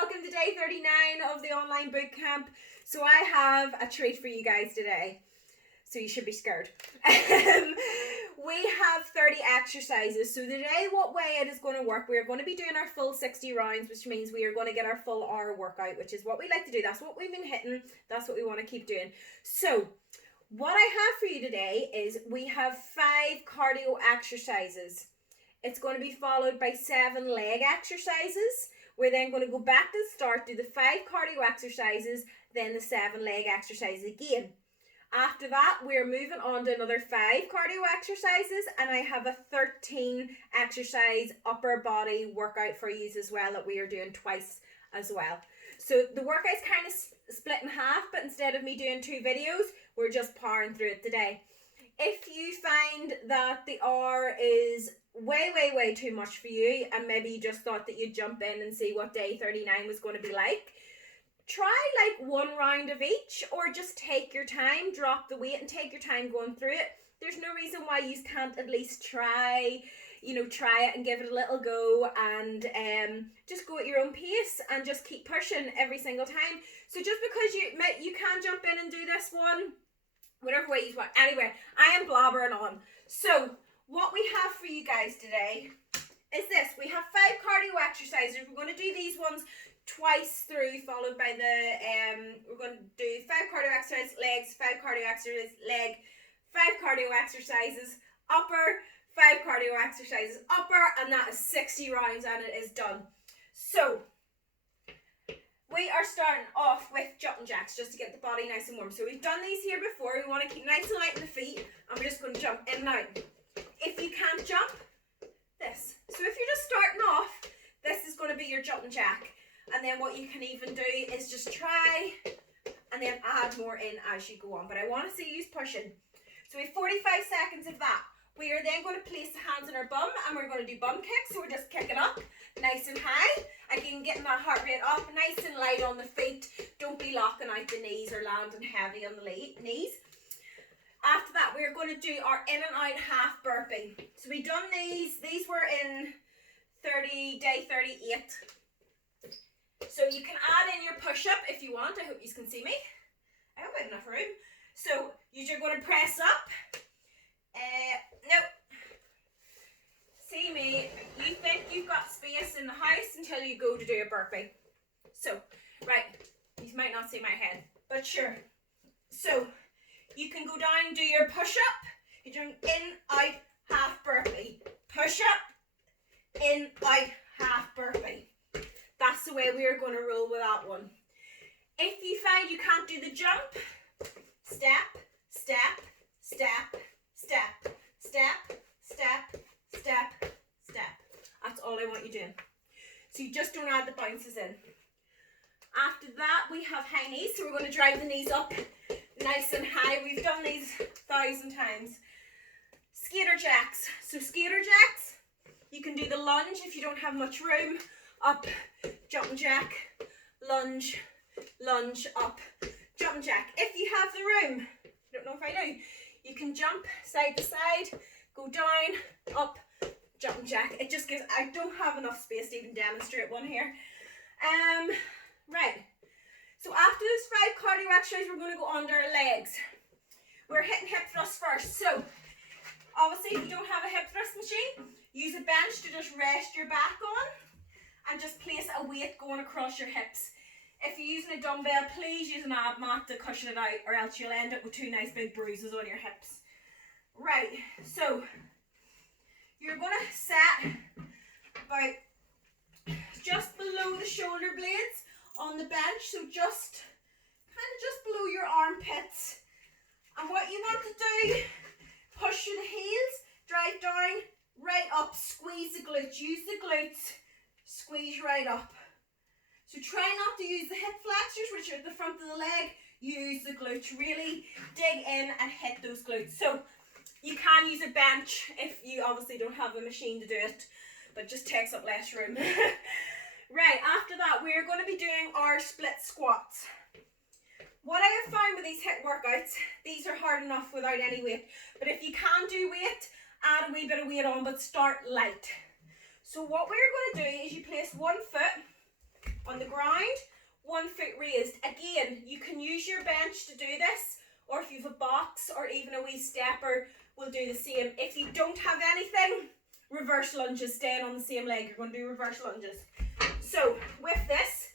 welcome to day 39 of the online bootcamp. So I have a treat for you guys today. So you should be scared. We have 30 exercises. So today, what way it is going to work, we are going to be doing our full 60 rounds, which means we are going to get our full hour workout, which is what we like to do. That's what we've been hitting. That's what we want to keep doing. So what I have for you today is we have 5 cardio exercises. It's going to be followed by 7 leg exercises. We're then going to go back to the start, do the 5 cardio exercises, then the 7 leg exercises again. After that, we're moving on to another 5 cardio exercises, and I have a 13 exercise upper body workout for you as well that we are doing twice as well. So the workout's kind of split in half, but instead of me doing 2 videos, we're just powering through it today. If you find that the hour is way too much for you, and maybe you just thought that you'd jump in and see what day 39 was going to be like, try like 1 round of each, or just take your time, drop the weight and take your time going through it. There's no reason why you can't at least try it and give it a little go, and just go at your own pace and just keep pushing every single time. So just because you can jump in and do this one, whatever way you want. Anyway, I am blabbering on. So what we have for you guys today is this. We have 5 cardio exercises. We're going to do these ones twice through, followed by we're going to do 5 cardio exercises, legs, 5 cardio exercises, leg, 5 cardio exercises, upper, 5 cardio exercises, upper, and that is 60 rounds and it is done. So we are starting off with jumping jacks just to get the body nice and warm. So we've done these here before. We want to keep nice and light in the feet, and we're just going to jump in and out. If you can't jump, this. So if you're just starting off, this is going to be your jumping jack. And then what you can even do is just try and then add more in as you go on. But I want to see you pushing. So we have 45 seconds of that. We are then going to place the hands on our bum, and we're going to do bum kicks. So we're just kicking up nice and high. Again, getting that heart rate up, nice and light on the feet. Don't be locking out the knees or landing heavy on the knees. After that, we're going to do our in and out half burpee. So we done these. These were in day 38. So you can add in your push-up if you want. I hope you can see me. I hope I have enough room. So you're going to press up. Nope. See me. You think you've got space in the house until you go to do a burpee. So, right. You might not see my head, but sure. So you can go down, do your push-up. You're doing in, out, half burpee. Push-up, in, out, half burpee. That's the way we are going to roll with that one. If you find you can't do the jump, step, step, step, step, step, step, step, step. That's all I want you doing. So you just don't add the bounces in. After that, we have high knees. So we're going to drive the knees up nice and high. We've done these 1,000 times. Skater jacks. So skater jacks, you can do the lunge if you don't have much room. Up, jumping jack, lunge, lunge, up, jumping jack. If you have the room, I don't know if I do, you can jump side to side, go down, up, jumping jack. It just gives, I don't have enough space to even demonstrate one here. Right. So after those 5 cardio exercises, we're going to go on to our legs. We're hitting hip thrusts first. So obviously, if you don't have a hip thrust machine, use a bench to just rest your back on. And just place a weight going across your hips. If you're using a dumbbell, please use an ab mat to cushion it out, or else you'll end up with 2 nice big bruises on your hips. Right, so you're going to set about just below the shoulder blades on the bench, so just below your armpits. And what you want to do, push through the heels, drive down, right up, squeeze the glutes, use the glutes. Squeeze right up. So try not to use the hip flexors, which are at the front of the leg. Use the glutes. Really dig in and hit those glutes. So you can use a bench if you obviously don't have a machine to do it, but just takes up less room. Right, after that, we're going to be doing our split squats. What I have found with these HIIT workouts, these are hard enough without any weight. But if you can do weight, add a wee bit of weight on, but start light. So what we're going to do is you place one foot on the ground, 1 foot raised. Again, you can use your bench to do this, or if you have a box or even a wee stepper, we'll do the same. If you don't have anything, reverse lunges, staying on the same leg. You're going to do reverse lunges. So with this,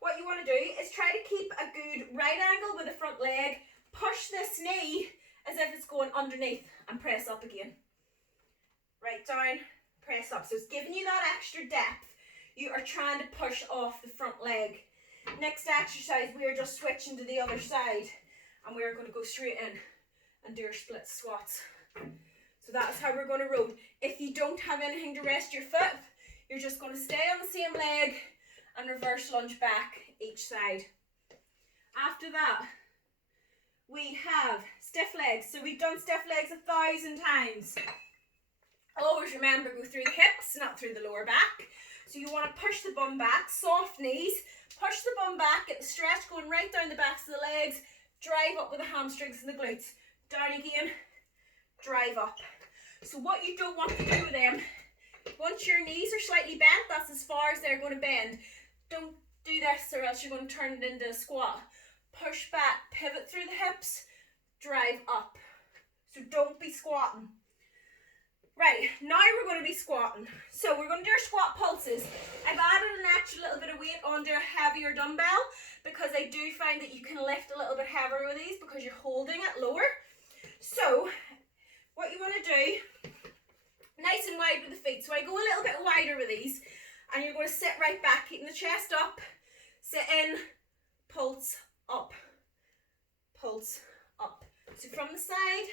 what you want to do is try to keep a good right angle with the front leg. Push this knee as if it's going underneath and press up again. Right down, press up. So it's giving you that extra depth. You are trying to push off the front leg. Next exercise, we are just switching to the other side, and we are going to go straight in and do our split squats. So that's how we're going to roll. If you don't have anything to rest your foot, you're just going to stay on the same leg and reverse lunge back each side. After that, we have stiff legs. So we've done stiff legs 1,000 times. Always remember, go through the hips, not through the lower back. So you want to push the bum back, soft knees, push the bum back, get the stretch going right down the backs of the legs, drive up with the hamstrings and the glutes. Down again, drive up. So what you don't want to do with them, once your knees are slightly bent, that's as far as they're going to bend. Don't do this or else you're going to turn it into a squat. Push back, pivot through the hips, drive up. So don't be squatting. Right, now we're going to be squatting. So we're going to do our squat pulses. I've added an extra little bit of weight onto a heavier dumbbell because I do find that you can lift a little bit heavier with these because you're holding it lower. So what you want to do, nice and wide with the feet. So I go a little bit wider with these, and you're going to sit right back, keeping the chest up, sit in, pulse up, pulse up. So from the side,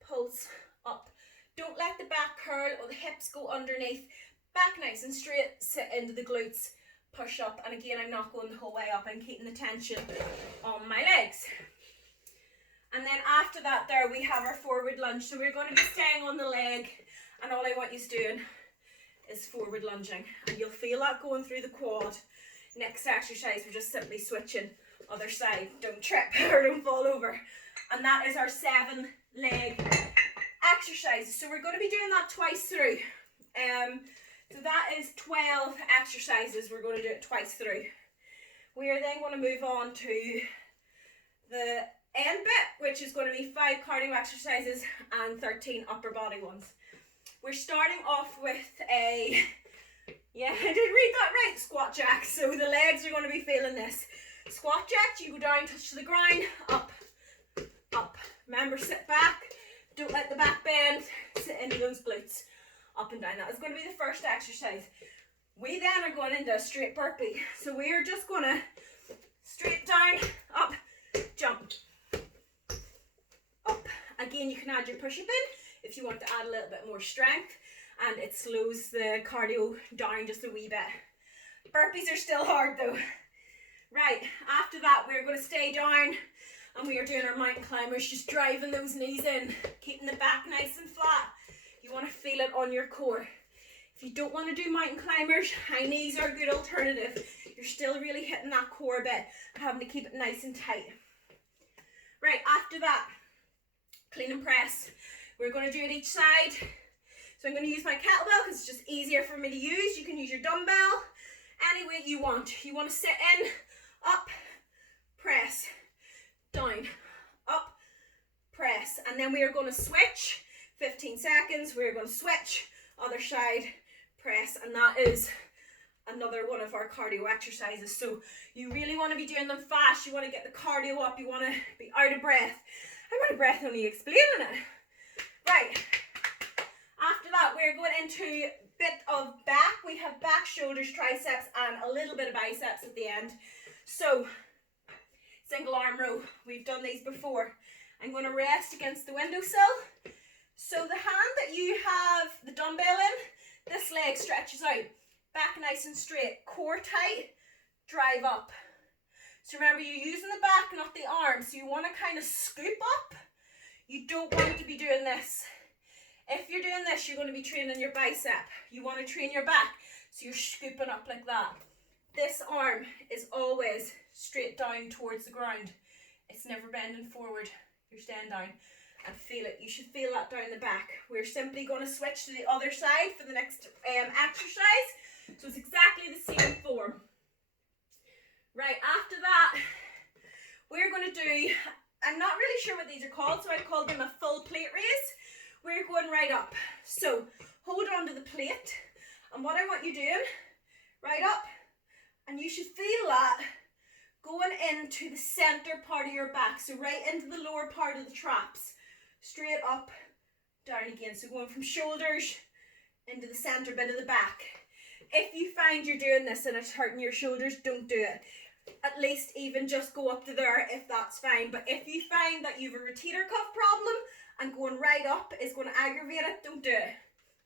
pulse up. Don't let the back curl or the hips go underneath. Back nice and straight, sit into the glutes, push up. And again, I'm not going the whole way up, I'm keeping the tension on my legs. And then after that there, we have our forward lunge. So we're going to be staying on the leg, and all I want you doing is forward lunging. And you'll feel that going through the quad. Next exercise, we're just simply switching other side. Don't trip or don't fall over. And that is our 7 leg exercises. So we're going to be doing that twice through. So that is 12 exercises. We're going to do it twice through. We are then going to move on to the end bit, which is going to be 5 cardio exercises and 13 upper body ones. We're starting off with a, yeah, I did read that right, squat jack. So the legs are going to be feeling this. Squat jack, you go down, touch to the ground, up, up. Remember, sit back. Don't let the back bend, sit into those glutes, up and down. That is going to be the first exercise. We then are going into a straight burpee. So we are just going to straight down, up, jump, up. Again, you can add your push-up in if you want to add a little bit more strength, and it slows the cardio down just a wee bit. Burpees are still hard though. Right, after that we're going to stay down, and we are doing our mountain climbers, just driving those knees in, keeping the back nice and flat. You want to feel it on your core. If you don't want to do mountain climbers, high knees are a good alternative. You're still really hitting that core bit, having to keep it nice and tight. Right, after that, clean and press. We're going to do it each side. So I'm going to use my kettlebell because it's just easier for me to use. You can use your dumbbell any way you want. You want to sit in, up, press, down, up, press. And then we are going to switch, 15 seconds. We're going to switch, other side, press. And that is another one of our cardio exercises. So you really want to be doing them fast. You want to get the cardio up. You want to be out of breath. I'm out of breath only explaining it. Right, after that we're going into a bit of back. We have back, shoulders, triceps, and a little bit of biceps at the end. So, single arm row, we've done these before. I'm going to rest against the windowsill. So the hand that you have the dumbbell in, this leg stretches out. Back nice and straight, core tight, drive up. So remember, you're using the back, not the arm. So you want to kind of scoop up. You don't want to be doing this. If you're doing this, you're going to be training your bicep. You want to train your back, so you're scooping up like that. This arm is always straight down towards the ground. It's never bending forward. You're staying down, and feel it. You should feel that down the back. We're simply going to switch to the other side for the next exercise. So it's exactly the same form. Right, after that, we're going to do, I'm not really sure what these are called, so I call them a full plate raise. We're going right up. So hold on to the plate, and what I want you doing, right up, and you should feel that going into the center part of your back, so right into the lower part of the traps, straight up, down again. So going from shoulders into the center bit of the back. If you find you're doing this and it's hurting your shoulders, don't do it. At least even just go up to there if that's fine. But if you find that you have a rotator cuff problem and going right up is going to aggravate it, don't do it.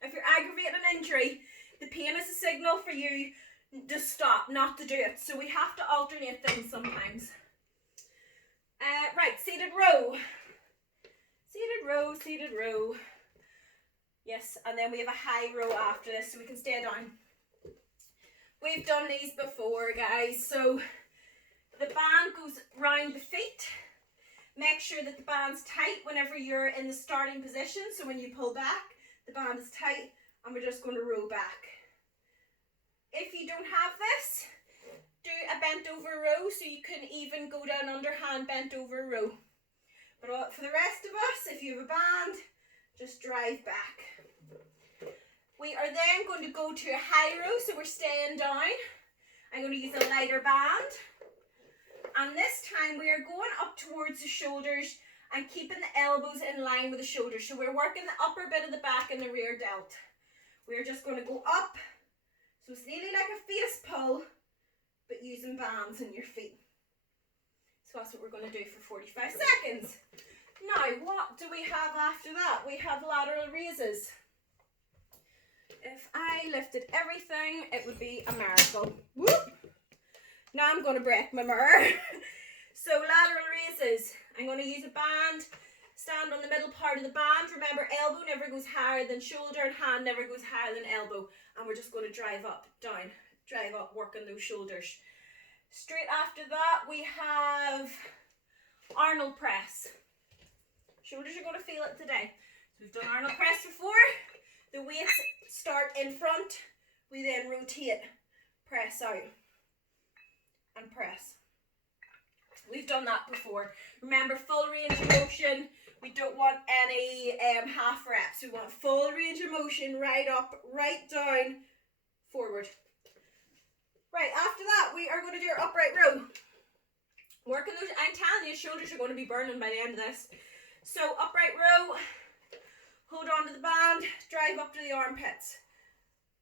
If you're aggravating an injury, the pain is a signal for you to stop, not to do it. So we have to alternate things sometimes. Right, seated row. Seated row, seated row. Yes, and then we have a high row after this so we can stay down. We've done these before, guys. So the band goes round the feet. Make sure that the band's tight whenever you're in the starting position. So when you pull back, the band is tight, and we're just going to row back. If you don't have this, do a bent over row so you can even go down underhand bent over row. But for the rest of us, if you have a band, just drive back. We are then going to go to a high row, so we're staying down. I'm going to use a lighter band. And this time we are going up towards the shoulders and keeping the elbows in line with the shoulders. So we're working the upper bit of the back and the rear delt. We're just going to go up. So it's nearly like a face pull, but using bands in your feet. So that's what we're going to do for 45 seconds. Now, what do we have after that? We have lateral raises. If I lifted everything, it would be a miracle. Whoop! Now I'm going to break my mirror. So lateral raises. I'm going to use a band. Stand on the middle part of the band. Remember, elbow never goes higher than shoulder and hand never goes higher than elbow. And we're just going to drive up, down, drive up, working those shoulders. Straight after that, we have Arnold press. Shoulders are going to feel it today. So we've done Arnold press before. The weights start in front. We then rotate, press out, and press. We've done that before. Remember, full range of motion. We don't want any half reps. We want full range of motion, right up, right down, forward. Right, after that, we are going to do our upright row. Working those, I'm telling you, shoulders are going to be burning by the end of this. So, upright row, hold on to the band, drive up to the armpits.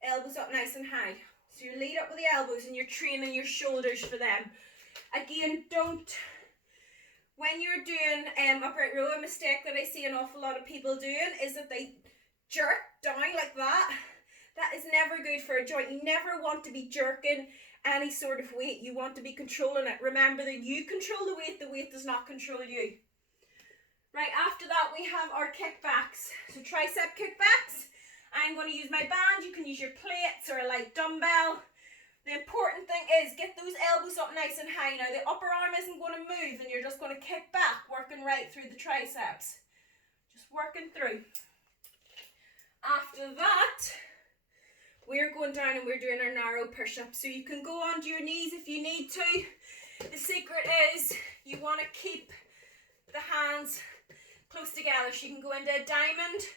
Elbows up nice and high. So you lead up with the elbows and you're training your shoulders for them. Again, when you're doing upright row, a mistake that I see an awful lot of people doing is that they jerk down like that. That is never good for a joint. You never want to be jerking any sort of weight. You want to be controlling it. Remember that you control the weight does not control you. Right, after that we have our kickbacks. So tricep kickbacks. I'm going to use my band. You can use your plates or a light dumbbell. The important thing is get those elbows up nice and high. Now the upper arm isn't going to move and you're just going to kick back, working right through the triceps. Just working through. After that, we're going down and we're doing our narrow push-up. So you can go onto your knees if you need to. The secret is you want to keep the hands close together. So you can go into a diamond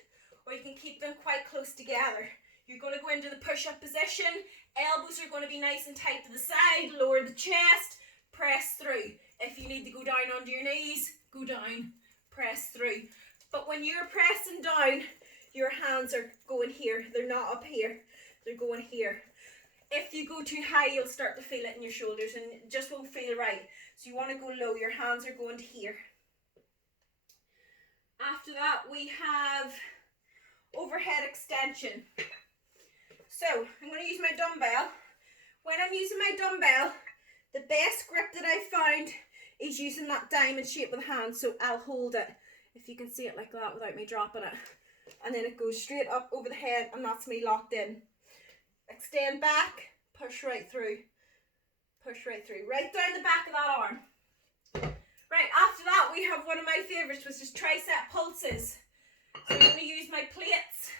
or you can keep them quite close together. You're going to go into the push-up position. Elbows are going to be nice and tight to the side. Lower the chest. Press through. If you need to go down onto your knees, go down. Press through. But when you're pressing down, your hands are going here. They're not up here. They're going here. If you go too high, you'll start to feel it in your shoulders and it just won't feel right. So you want to go low. Your hands are going to here. After that, we have overhead extension. So I'm going to use my dumbbell. When I'm using my dumbbell, the best grip that I've found is using that diamond shape with the hand. So I'll hold it, if you can see it like that without me dropping it. And then it goes straight up over the head and that's me locked in. Extend back, push right through. Push right through. Right down the back of that arm. Right, after that we have one of my favourites, which is tricep pulses. So I'm going to use my plates.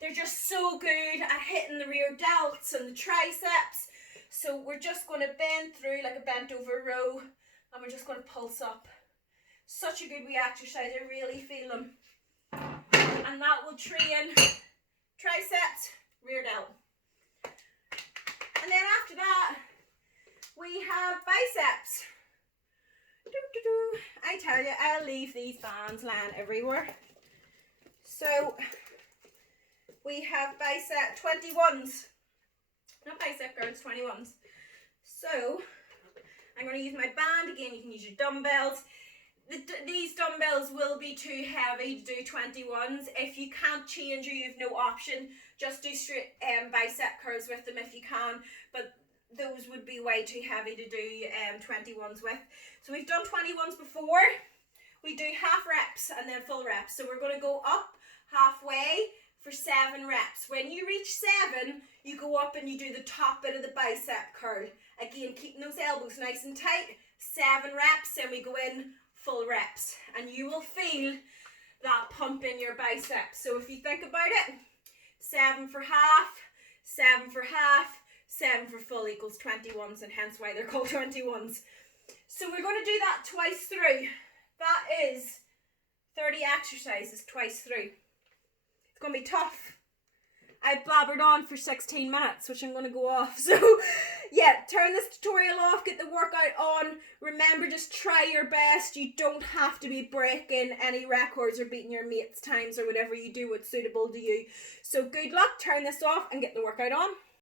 They're just so good at hitting the rear delts and the triceps. So So we're just going to bend through like a bent over row, and we're just going to pulse up. Such a good wee exercise, I really feel them. And that will train triceps, rear delt. And then after that, we have biceps. I tell you, I'll leave these bands lying everywhere. So we have bicep 21s. Not bicep curls, 21s. So I'm going to use my band. Again, you can use your dumbbells. These dumbbells will be too heavy to do 21s. If you can't change or you have no option, just do straight bicep curls with them if you can. But those would be way too heavy to do 21s with. So we've done 21s before. We do half reps and then full reps. So we're going to go up halfway for 7 reps. When you reach 7, you go up and you do the top bit of the bicep curl. Again, keeping those elbows nice and tight. 7 reps, then we go in full reps. And you will feel that pump in your biceps. So if you think about it, 7 for half, 7 for half, 7 for full equals 21s, and hence why they're called 21s. So we're going to do that twice through. That is 30 exercises twice through. It's going to be tough. I blabbered on for 16 minutes, which I'm going to go off. So yeah, turn this tutorial off, get the workout on. Remember, just try your best. You don't have to be breaking any records or beating your mates' times or whatever. You do what's suitable to you. So good luck, turn this off and get the workout on.